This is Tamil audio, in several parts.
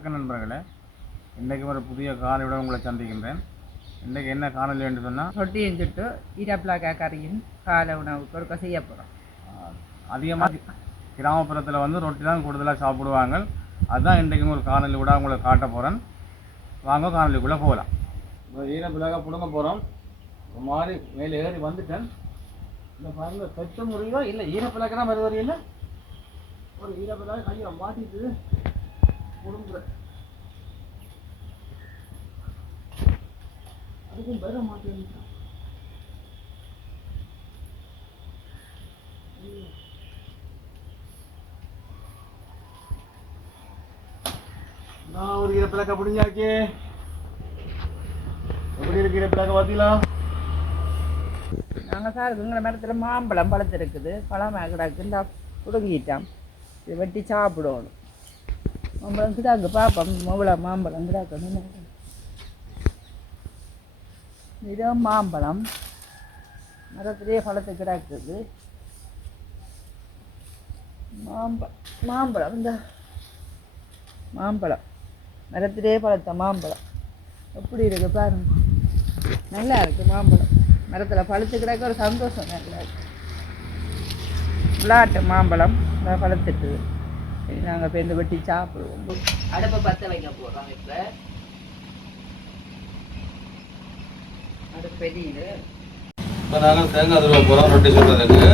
வணக்கம் நண்பர்களே, இன்றைக்கு ஒரு புதிய காணொளியுடன் உங்களை சந்திக்கின்றேன். இன்றைக்கு என்ன காணொளி என்று சொன்னால், ரொட்டியும் சுட்டு ஈரப்பிளாக்கா கறியும் காலை உணவுக்கு ஒருக்க செய்ய போகிறோம். அதிகமாக கிராமப்புறத்தில் வந்து ரொட்டி தான் கூடுதலாக சாப்பிடுவாங்க. அதுதான் இன்றைக்கு ஒரு காணொளி கூட உங்களை காட்ட போகிறேன். வாங்க காணொளிக்குள்ளே போகலாம். இப்போ ஈரப்பிளாக்கா பிடுங்க போகிறோம். ஒரு மாதிரி மேலே ஏறி வந்துட்டேன். இந்த பாருங்க பெற்ற முறையோ இல்லை ஈரப்பிளாக்கா தான் வருவது இல்லை. ஒரு ஈரப்பிளாக்கா கையை மாட்டிட்டு பிடுங்குறேன். அதுக்கும் வர மாட்டேன். நான் ஒரு ஈரப்பிளாக்கா பிடிஞ்சாச்சு. எப்படி இருக்கு ஈரப்பிளாக்கா பார்த்தீங்களா? நாங்கள் சார் எங்களை மரத்தில் மாம்பழம் பழத்திருக்குது, பழமாக கிடக்கு. இந்த பிடுங்கிட்டோம், இது வெட்டி சாப்பிடணும். மாம்பழம் கிடாக்கு பார்ப்போம், மாம்பழம் கிடாக்கணும். இது மாம்பழம் மரத்திலே பழத்து கிடக்குது. மாம்பழம் இந்த மாம்பழம் மரத்திலே பழத்த மாம்பழம் எப்படி இருக்குது பாருங்க, நல்லா இருக்குது. மாம்பழம் மரத்தில் பழுத்து கிடக்க ஒரு சந்தோஷம் நல்லா இருக்கு. விளாட்டு மாம்பழம் பழுத்துட்டு நாங்கள் பேருந்து வெட்டி சாப்பிடுவோம். அடுப்பை பற்ற வைக்க போகிறோம். இப்போ அடுப்பு பெரியது. இப்போ நாங்கள் தேங்காய் துருவ போகிறோம் ரொட்டி சுடுறதுக்கு.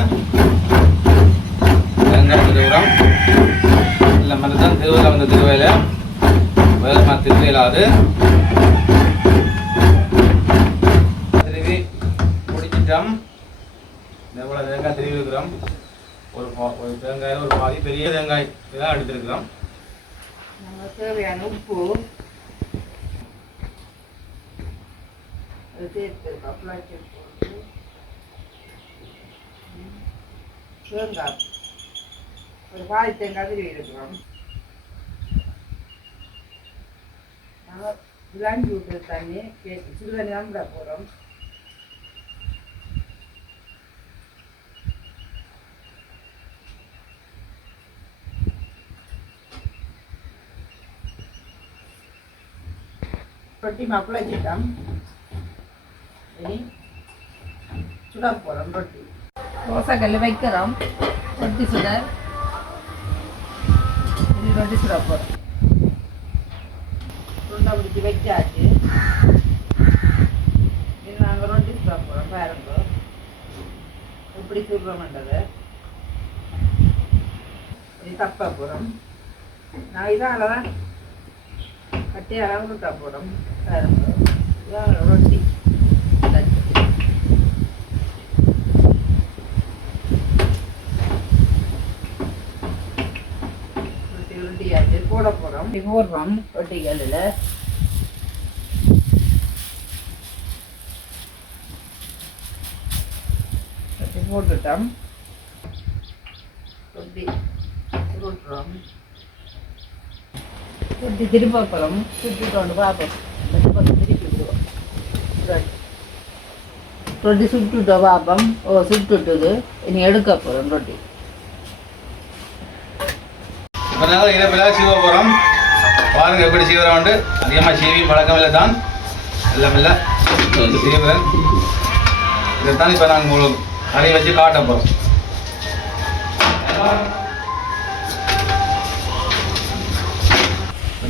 தேங்காய் திருவுறோம் இல்லை மாதிரி தான் திருவிழா வந்த திருவையில் வேகமாக திருவையிலாது திருவி முடிச்சிட்டோம். எவ்வளோ தேங்காய் திருவி இருக்கிறோம். ஒரு தேங்காயில் ஒரு பாதி பெரிய தேங்காய் இதெல்லாம் எடுத்துருக்கிறோம். நாங்கள் தேவையான உப்பு அது சேர்த்துருக்கோம். பிளாஸ்டிக் போட்டு தேங்காய் ஒரு பாதி தேங்காய் திருவி இருக்கிறோம். நாங்கள் விளாண்டி விட்டு தண்ணி சுடுதண்ணி தான் விட போகிறோம். ரொட்டி மாப்பிள்ள வச்சுட்டோம். இனி சுட போகிறோம். ரொட்டி தோசைக்கல் வைக்கிறோம். ரொட்டி சுட இனி ரொட்டி சுட போகிறோம். சுண்டை பிடிச்சி வச்சாச்சு. இனி நாங்கள் ரொட்டி சுட போகிறோம். பாருங்க எப்படி சுடுறோம்ன்றதை இனி தப்ப போகிறோம். நான் இதான் தான் கட்டி அளவு ஊற்ற போகிறோம். பாருங்க இதான் ரொட்டி. ரொட்டி ரொட்டியாச்சு போட போகிறோம். போடுறோம் ரொட்டிகளில். ரொட்டி போட்டுட்டோம். ரொட்டி உருட்டுறோம். சுற்றி திருப்ப போகிறோம். சுற்றிட்டு பார்ப்போம். திருப்பி விடுவோம். ரொட்டி சுட்டுட்டோம் பார்ப்போம். ஓ சுட்டுட்டுது. இனி எடுக்க போகிறோம் ரொட்டி. இப்போ நாங்கள் ஈரப்பிளாக்கா சீவ போகிறோம். பாருங்கள் எப்படி சீவிரம் உண்டு. அதிகமாக சீவி பழக்கம் இல்லை தான். இல்லை சீவிரம் இதைத்தான் இப்போ நாங்கள் உங்களுக்கு கறி வச்சு காட்ட போகிறோம்.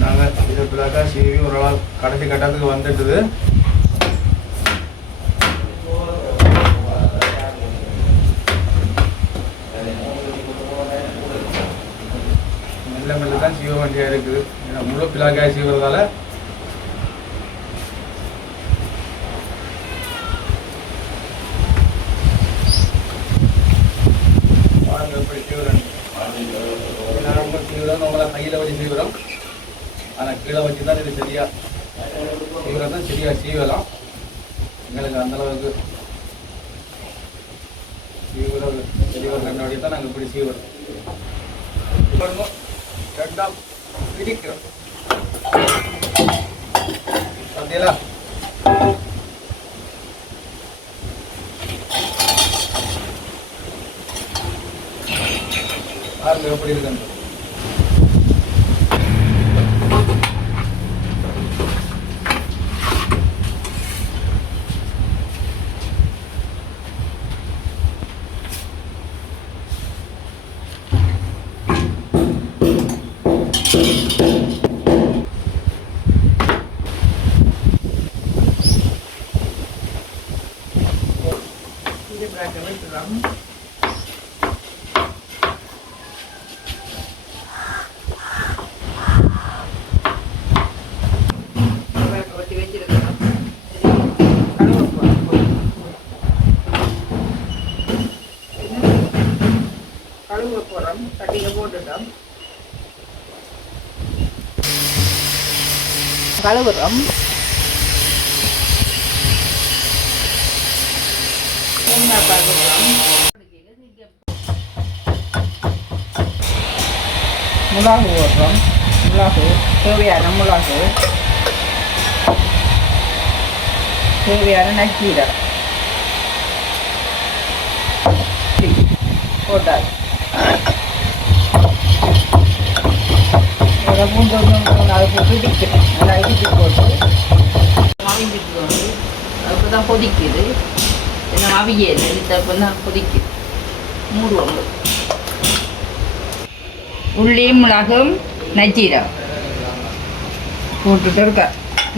நாங்கள் ஈரப்பிளாக்கா சீவி ஓரளவு கடைசி கட்டத்துக்கு வந்துட்டுது. மெல்ல தான் சீவ வேண்டியாக இருக்குது. ஏன்னா முழு பிளாக்காய் சீவுறதால பாருங்க எப்படி சீவுறேன். நாங்கள் சீவுறோம் உங்களை கையில் வச்சு சீவுறோம். ஆனால் கீழே வச்சு தான் இது சரியாக சீவிரம் தான் சரியாக சீவலாம். எங்களுக்கு அந்தளவுக்கு சீவிரம் தெளிவாக கண்ணாடியை தான் நாங்கள் இப்படி சீவிரம் ரெண்டாம் பிடிக்கிறோம். பார்த்தீங்களா? பாருங்க எப்படி இருக்குன்னு. கழுவுறோம். தேங்காய் கழுவுறோம். மிளகு போடுறோம். மிளகு தேவையான மிளகு, தேவையான நச்சீரகம் போட்டாச்சு. அதை பூண்டு அதை போட்டு இடிக்கணும். நல்லா இடிச்சு போட்டு அவிஞ்சிட்டு வந்து அதுக்கு தான் கொதிக்குது. என்ன அவியல் எடுத்தப்போ தான் கொதிக்குது. மூடுவோம். உள்ளி, மிளகும், நச்சீரகம் போட்டுட்டு இருக்க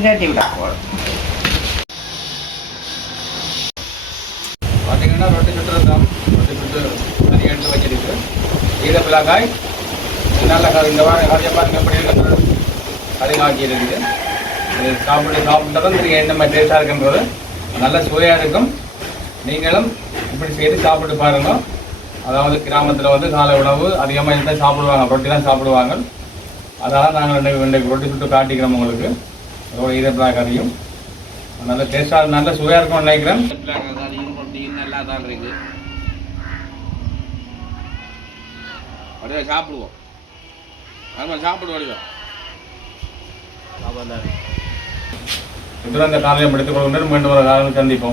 பிரட்டி விட போகிறோம். பார்த்தீங்கன்னா ரொட்டி சுட்டுறதுதான். ரொட்டி சுட்டு தனி எடுத்து வச்சிருக்கு. ஈர மிளகாய் நல்ல இந்த வாரம் கறியை பாருங்க எப்படி இருக்கிறது. அதிகமாக்கி இருக்குது. இது சாப்பிட்டதும் நீங்கள் என்ன மாதிரி டேஸ்ட்டாக இருக்குன்றது நல்ல சுவையாக இருக்கும். நீங்களும் இப்படி செய்து சாப்பிட்டு பாருங்க. அதாவது கிராமத்தில் வந்து காலை உணவு அதிகமாக இருந்தால் சாப்பிடுவாங்க, ரொட்டி தான் சாப்பிடுவாங்க. அதனால் நாங்கள் ரெண்டு ரொட்டி சுட்டு காட்டிக்கிறோம் உங்களுக்கு. அதோட ஈரப்பிளா கறியும் நல்ல டேஸ்ட்டாக நல்ல சுவையாக இருக்கும்னு நினைக்கிறேன். ரொட்டியும் நல்லா தான் இருக்குது. அப்படியே சாப்பிடுவோம். அது சாப்பிடுவோம். இதில் அந்த காலையை முடித்துக் கொள்கின்ற மீண்டும் ஒரு காலம் சந்திப்போம்.